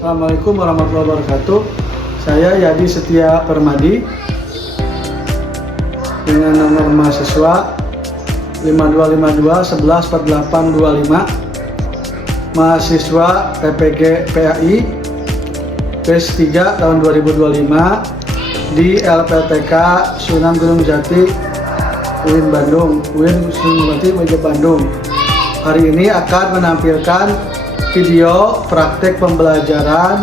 Assalamualaikum warahmatullahi wabarakatuh. Saya Yadi Setia Permadi dengan nomor mahasiswa 5252 114825, mahasiswa PPG PAI PES 3 tahun 2025 di LPTK Sunan Gunung Jati UIN Bandung, Bandung. Hari ini akan menampilkan video praktek pembelajaran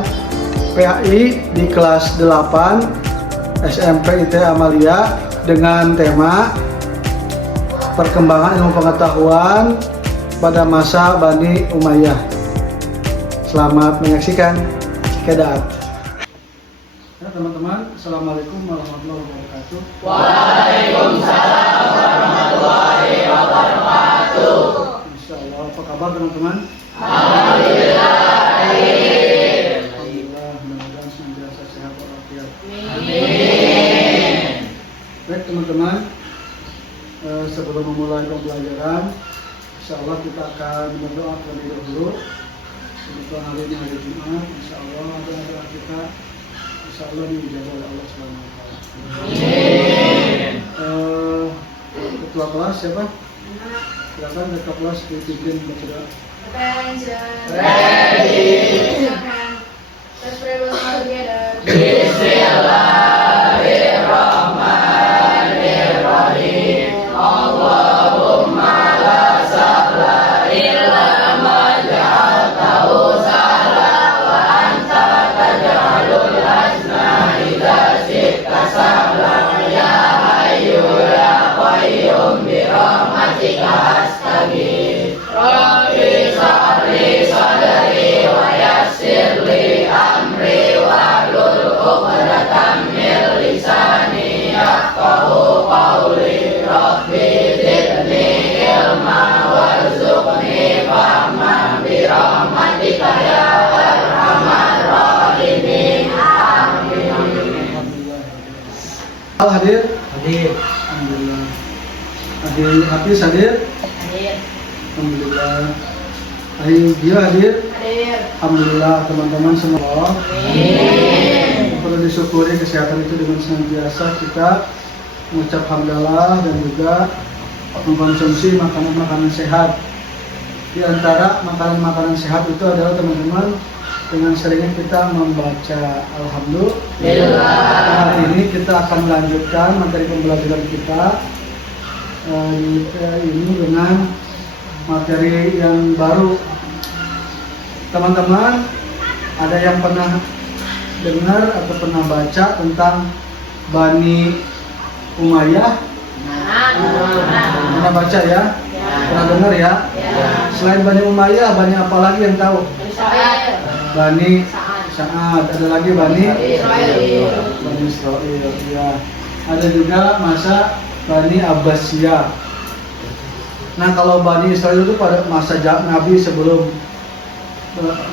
PAI di kelas 8 SMP IT Amalia dengan tema perkembangan ilmu pengetahuan pada masa Bani Umayyah. Selamat menyaksikan. Kedat. Ya, teman-teman, Assalamualaikum warahmatullahi wabarakatuh. Waalaikumsalam warahmatullahi wabarakatuh. Insyaallah, apa kabar teman-teman? Alhamdulillah. Alhamdulillah, mudah-mudahan senantiasa sehat walafiat. Amin. Baik teman-teman, sebelum memulai pembelajaran, insyaallah kita akan berdoa terlebih dahulu. Untuk hari ini hari Jumat, insyaallah doa kita insyaallah dijabah oleh Allah Subhanahu wa taala. Amin. Ketua kelas siapa? Silakan ketua kelas dipimpin berdoa. Ready. Let's pray all together. Bismillahirrahmanirrahim. Allahumma la sahla illa ma ja'altahu sahla wa anta taj'alul hazna idza syi'ta sahla ya hayyu ya qayyum bi rahmatika astaghfir. Rabbi shrah sadri wa yassir li amri wahlul 'uqdatam min lisani yafqahu qawli. Rabbi zidni ilma warzuqni fahma bi rahmatika ya arhamar rahimin. Amin. Al hadir? Hadir. Alhamdulillah. Hadir Hafiz hadir? Hadir. Alhamdulillah. Dia hadir? Hadir. Alhamdulillah teman-teman semua. Amin. Perlu disyukuri kesehatan itu dengan senantiasa kita mengucap hamdalah dan juga mengkonsumsi makanan-makanan sehat. Di antara makanan-makanan sehat itu adalah teman-teman dengan seringnya kita membaca Alhamdulillah. Hari ini kita akan melanjutkan materi pembelajaran kita ini dengan materi yang baru. Teman-teman, ada yang pernah dengar atau pernah baca tentang Bani Umayyah? Pernah baca ya? Pernah dengar ya? Selain Bani Umayyah, Bani apa lagi yang tahu? Bani Sa'ad, ada lagi Bani Israel, ya. Ada juga masa Bani Abbasiyah. Nah, kalau Bani Israel itu pada masa Nabi sebelum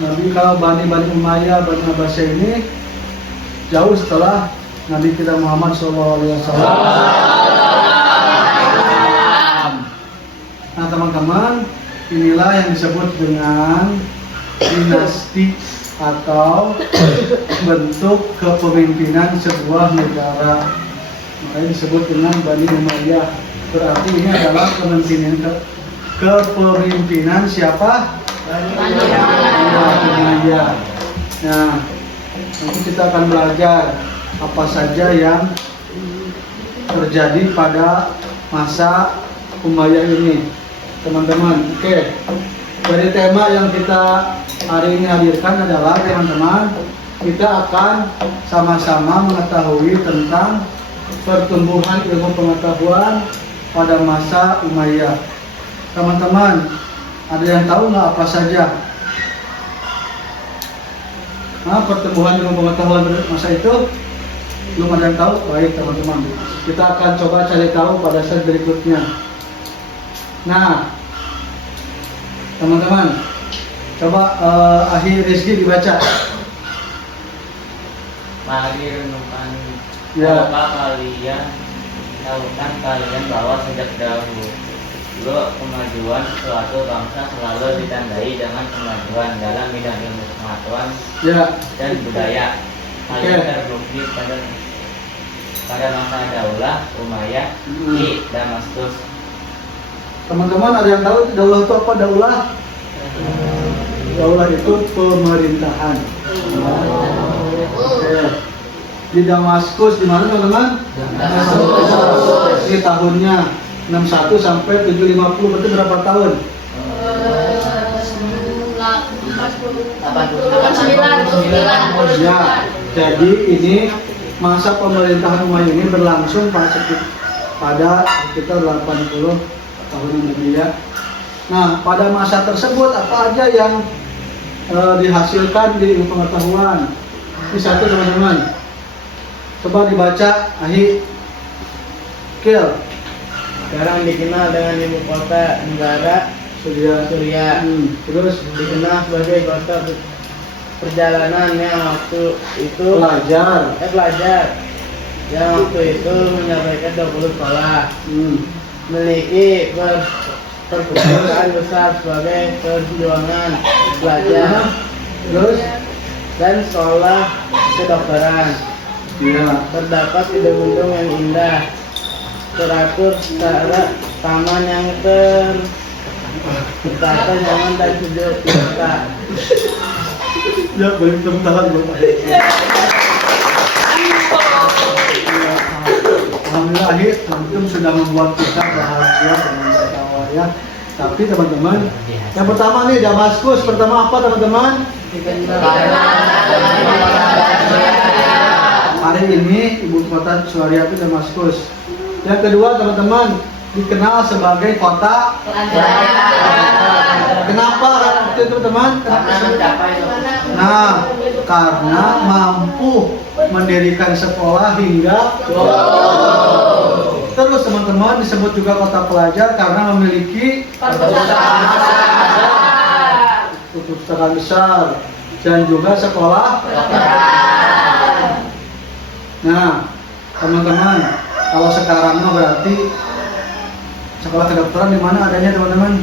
Nabi. Kalau Bani Umayyah, Bani Abbasiyah ini jauh setelah Nabi kita Muhammad SAW. Nah teman-teman, inilah yang disebut dengan dinasti atau bentuk kepemimpinan sebuah negara. Makanya disebut dengan Bani Umayyah. Berarti ini adalah kepemimpinan siapa? Bani Umayyah. Nah, nanti kita akan belajar apa saja yang terjadi pada masa Umayyah ini, teman-teman. Oke. Dari tema yang kita hari ini hadirkan adalah, teman-teman, kita akan sama-sama mengetahui tentang pertumbuhan ilmu pengetahuan pada masa Umayyah. Teman-teman, ada yang tahu nggak apa saja pertumbuhan ilmu pengetahuan masa itu? Belum ada yang tahu? Baik teman-teman, kita akan coba cari tahu pada slide berikutnya. Nah teman-teman, coba Ahi Rizky dibaca. Mari renungkan Ya. apa kalian tahukan kalian bahwa sejak dahulu kemajuan suatu bangsa selalu ditandai dengan kemajuan dalam bidang ilmu pengetahuan Ya. dan budaya. Hal Oke. ini terbukti pada masa Daulah Umayyah di Damaskus. Teman-teman ada yang tahu daulah itu apa? Daulah? Daulah itu pemerintahan. Oke. Di Damaskus di mana teman-teman? Ini tahunnya 61 sampai 750, berarti berapa tahun? 89. Ya, jadi ini masa pemerintahan Umayyah ini berlangsung pada sekitar 80 tahun yang lebih ya. Nah, pada masa tersebut apa aja yang dihasilkan di ilmu pengetahuan? Ini satu teman-teman. Coba dibaca, Ahi. Kil. Sekarang dikenal dengan ibu kota negara Surya. Surya. Terus Dikenal sebagai kota perjalanan yang waktu itu pelajar. yang waktu itu menyampaikan 20 sekolah. Memiliki perpustakaan besar sebagai perjuangan pelajar Terus dan sekolah kedokteran. ya. Terdapat gedung-gedung yang indah, teratur secara taman yang tertata nyaman dan sejuk kota. Ya, boleh tepuk tangan buat Ahi. Alhamdulillah Ahi, antum sudah membuat kita bahagia dengan tertawa ya. Tapi teman-teman, yang pertama nih Damaskus, pertama apa teman-teman? Hari ini ibu kota Syria itu Damaskus. Yang kedua teman-teman, dikenal sebagai kota Kenapa itu teman-teman? Nah, karena mampu mendirikan sekolah hingga terus teman-teman disebut juga kota pelajar karena memiliki perpustakaan besar dan juga sekolah. Nah, teman-teman, kalau sekarang mah berarti sekolah kedokteran di mana adanya teman-teman?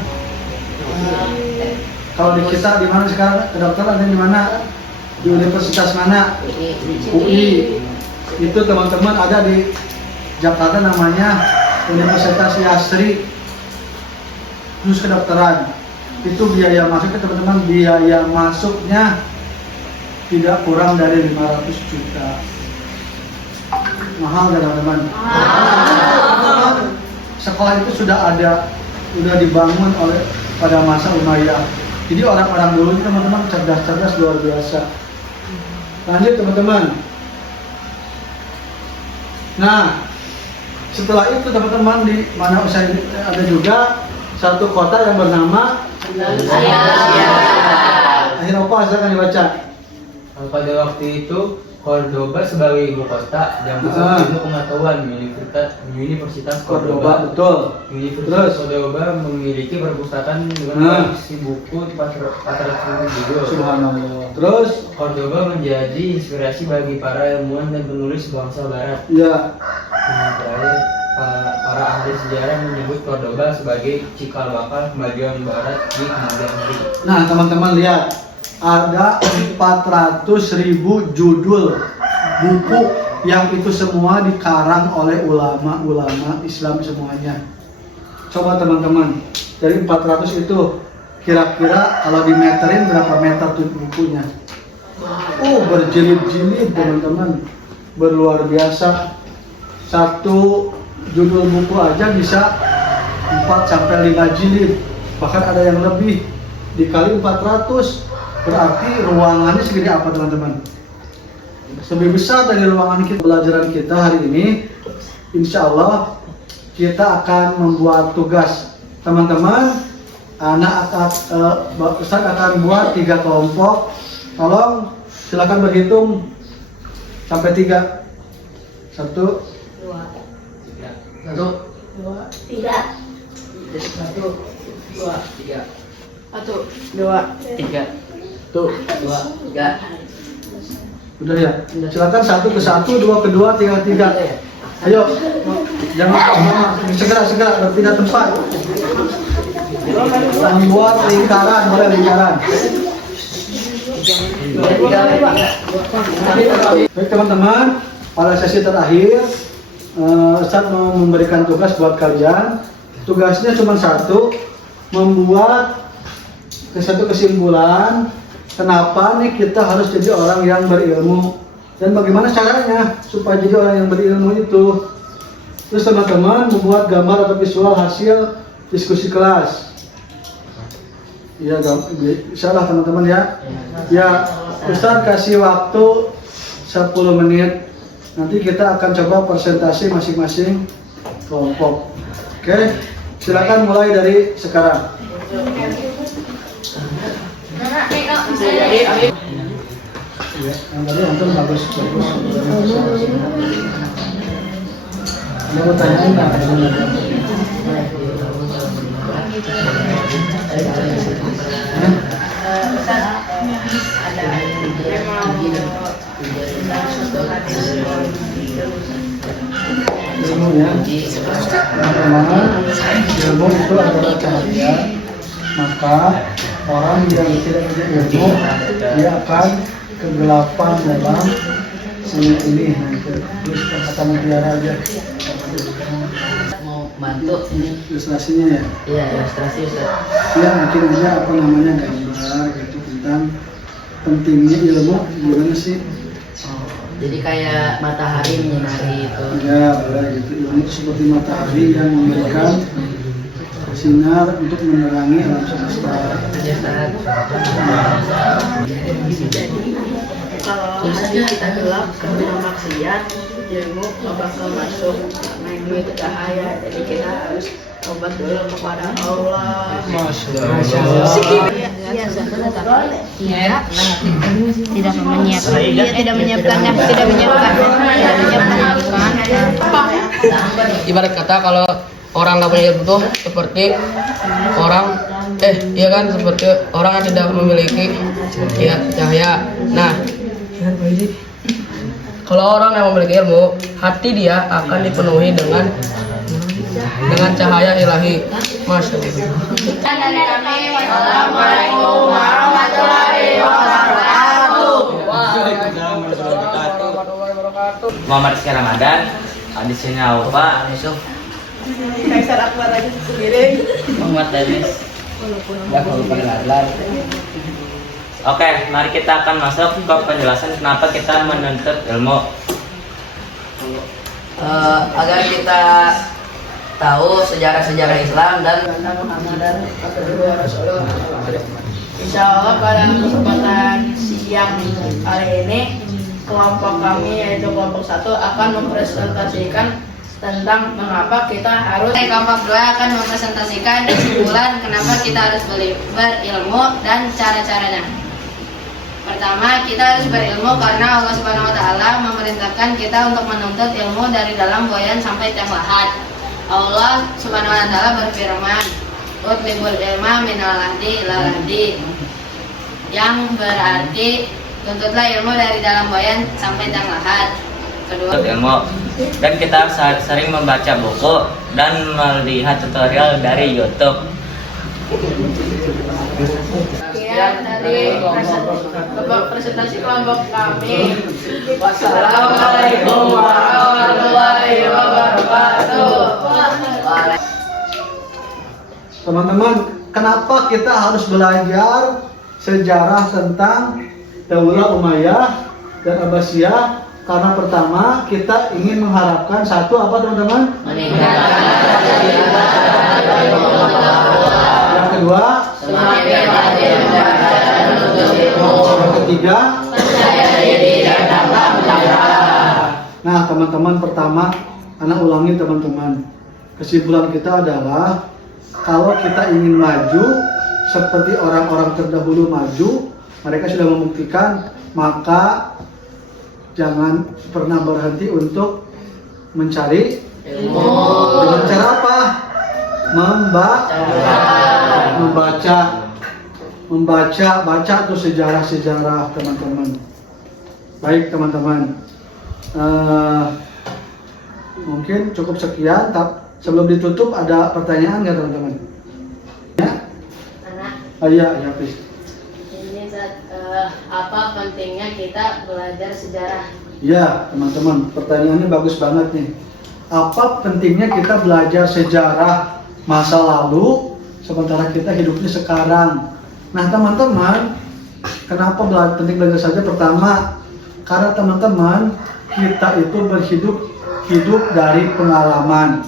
Kalau di kita di mana sekarang kedokteran ada di mana? Di universitas mana? UI. Itu teman-teman ada di Jakarta namanya Universitas Yasri. Terus kedokteran. Itu biaya masuknya teman-teman, biaya masuknya tidak kurang dari 500 juta. Mahal kan teman-teman? Teman-teman, sekolah itu sudah ada, sudah dibangun oleh pada masa Umayyah. Jadi orang-orang dulu itu teman-teman cerdas-cerdas luar biasa. Lanjut teman-teman. Nah, setelah itu teman-teman di mana usaha ini ada juga satu kota yang bernama Akhir apa silakan dibaca. Pada waktu itu Cordoba sebagai ibu kota dan pusat ilmu pengetahuan Universitas Cordoba, betul. Universitas Terus? Cordoba memiliki perpustakaan dengan koleksi buku 400.000 judul. Subhanallah. Terus Cordoba menjadi inspirasi bagi para ilmuwan dan penulis bangsa Barat. ya, Yang terakhir, para ahli sejarah menyebut Cordoba sebagai cikal bakal kemajuan Barat di kemudian hari. nah teman-teman lihat, ada 400.000 judul buku yang itu semua dikarang oleh ulama-ulama Islam semuanya. Coba teman-teman, dari 400 itu kira-kira kalau dimeterin berapa meter tuh bukunya? Berjilid-jilid teman-teman, berluar biasa. Satu judul buku aja bisa 4 sampai 5 jilid, bahkan ada yang lebih. Dikali 400 berarti ruangannya segede apa teman-teman? Lebih besar dari ruangan kita. Pelajaran kita hari ini, insya Allah kita akan membuat tugas. Teman-teman, Ustaz akan buat 3 kelompok. Tolong silakan berhitung sampai 3. 1, 2, 3. 3. Udah ya? Silakan 1 ke 1, 2 ke 2, 3 ke 3. Ayo, jangan segera berpindah tempat. Membuat lingkaran, boleh lingkaran. Baik teman-teman, pada sesi terakhir Ustadz mau memberikan tugas buat kalian. Tugasnya cuma satu, membuat satu kesimpulan kenapa nih kita harus jadi orang yang berilmu dan bagaimana caranya supaya jadi orang yang berilmu itu. Terus teman-teman membuat gambar atau visual hasil diskusi kelas. Ya, insyaallah teman-teman ya. Ya, Ustaz kasih waktu 10 menit. Nanti kita akan coba presentasi masing-masing kelompok. Oke, silakan mulai dari sekarang. Ya, yang tadi antum bagus. Ada mau tanya enggak? Ilmu ya, teman-teman, ilmu itu adalah cahaya. Maka orang yang tidak punya ilmu dia akan kegelapan dalam sini ini. Terus kata mutiara aja. Mau bantu ini. Ilustrasinya ya. Iya, ilustrasi Ustaz. Ya mungkin aja apa namanya gambar gitu tentang pentingnya ilmu gimana sih? Oh, jadi kayak matahari menyinari itu. Ya boleh gitu. Ilmu itu seperti matahari yang memberikan sinar untuk menerangi alam semesta. Ya, Ustaz. Kalau hati kita gelap karena maksiat, ilmu nggak bakal masuk karena ilmu itu cahaya. Jadi kita harus tobat dulu kepada Allah. Iya, tidak menyiapkan. Ibarat kata kalau orang nggak punya ilmu tuh seperti orang iya kan, seperti orang yang tidak memiliki cahaya. Nah, kalau orang yang memiliki ilmu, hati dia akan dipenuhi dengan cahaya ilahi. Masya Allah. Assalamualaikum warahmatullahi wabarakatuh. Muhammad Rizky Ramadan, di sini Aufa, Kaisar Akbar aja sendiri. Muhammad Danis. Oke, mari kita akan masuk ke penjelasan kenapa kita menuntut ilmu. Agar kita tahu sejarah-sejarah Islam dan Insya Allah pada kesempatan siang kali ini kelompok kami yaitu kelompok 1 akan mempresentasikan tentang mengapa kita harus Kelompok 2 akan mempresentasikan kesimpulan kenapa kita harus berilmu dan cara-caranya. Pertama, kita harus berilmu karena Allah Subhanahu wa taala memerintahkan kita untuk menuntut ilmu dari dalam buayan sampai tiang lahat. Allah Subhanahu wa taala berfirman, "Utlibul ilma minal lahdi ila lahdi." Yang berarti tuntutlah ilmu dari dalam buayan sampai tiang lahat. Kedua, Ilmu, dan kita sering membaca buku dan melihat tutorial dari YouTube. sekian dari presentasi kelompok kami. Wassalamualaikum warahmatullahi wabarakatuh. Teman-teman, kenapa kita harus belajar sejarah tentang Daulah Umayyah dan Abbasiyah? Karena pertama, kita ingin mengharapkan satu apa teman-teman? Yang kedua, yang ketiga, nah teman-teman, pertama, anak ulangi teman-teman. Kesimpulan kita adalah kalau kita ingin maju seperti orang-orang terdahulu maju, mereka sudah membuktikan, maka jangan pernah berhenti untuk mencari ilmu. Dengan cara apa? Membaca tuh sejarah-sejarah teman-teman. Baik teman-teman, mungkin cukup sekian. Sebelum ditutup ada pertanyaan nggak teman-teman? Ya? Iya, please. Ini apa pentingnya kita belajar sejarah? Ya, teman-teman, pertanyaannya bagus banget nih. Apa pentingnya kita belajar sejarah masa lalu sementara kita hidupnya sekarang? Nah, teman-teman, kenapa penting belajar saja? Pertama, karena teman-teman, kita itu hidup dari pengalaman.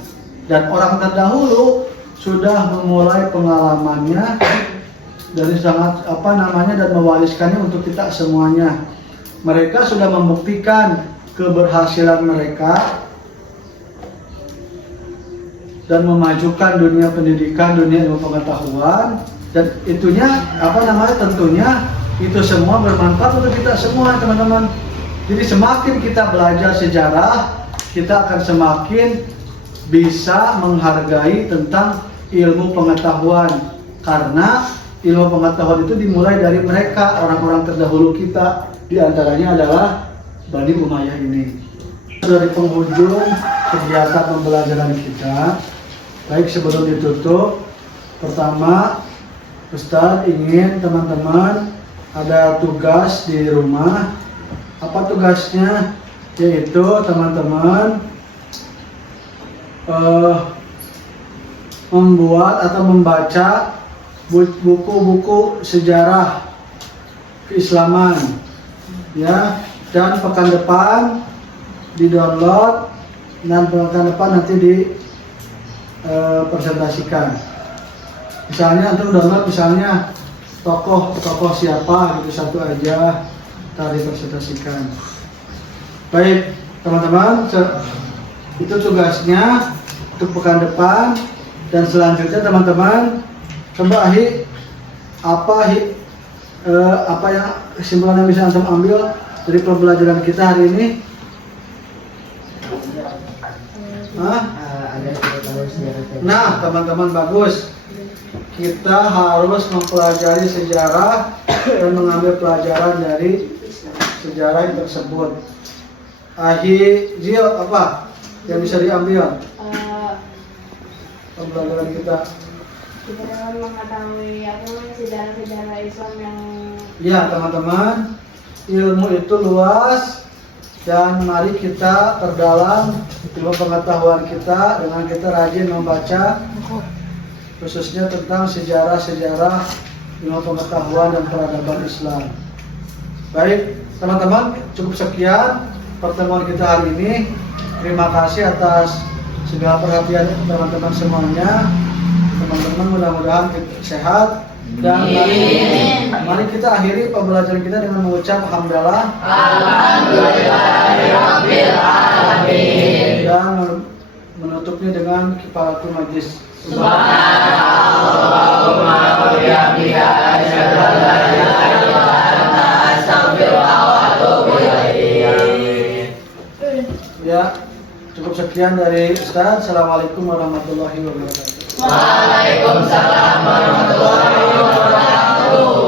Dan orang terdahulu sudah memulai pengalamannya dari sangat dan mewariskannya untuk kita semuanya. Mereka sudah membuktikan keberhasilan mereka dan memajukan dunia pendidikan, dunia ilmu pengetahuan, dan tentunya itu semua bermanfaat untuk kita semua, teman-teman. Jadi semakin kita belajar sejarah, kita akan semakin bisa menghargai tentang ilmu pengetahuan, karena ilmu pengetahuan itu dimulai dari mereka, orang-orang terdahulu kita, diantaranya adalah Bani Umayyah ini. Dari penghujung kegiatan pembelajaran kita, baik sebelum ditutup, pertama Ustadz ingin teman-teman ada tugas di rumah. Apa tugasnya? Yaitu teman-teman membuat atau membaca buku-buku sejarah keislaman, ya. Dan pekan depan di-download, dan pekan depan nanti presentasikan. Misalnya antum download misalnya tokoh siapa gitu, satu aja tadi presentasikan. Baik teman-teman, itu tugasnya untuk pekan depan. Dan selanjutnya teman-teman coba apa yang kesimpulan yang bisa antum ambil dari pembelajaran kita hari ini? Nah, teman-teman, bagus. Kita harus mempelajari sejarah dan mengambil pelajaran dari sejarah yang tersebut. Zil, apa yang bisa diambil pembelajaran kita? Kita dapat mengetahui sejarah Islam yang teman-teman, ilmu itu luas, dan mari kita perdalam ilmu pengetahuan kita dengan kita rajin membaca, khususnya tentang sejarah-sejarah ilmu pengetahuan dan peradaban Islam. Baik teman-teman, cukup sekian pertemuan kita hari ini. Terima kasih atas segala perhatian teman-teman semuanya. Teman-teman mudah-mudahan sehat, dan mari kita akhiri pembelajaran kita dengan mengucap alhamdulillah. Alhamdulillahirabbil alamin. Dan menutupnya dengan kifaratul majlis. Subhanallahumma wa bihamdika asyhadu an la ilaha illa anta astaghfiruka wa atubu ilaik. Ya, cukup sekian dari Ustaz. Assalamualaikum warahmatullahi wabarakatuh. Waalaikumsalam warahmatullahi wabarakatuh.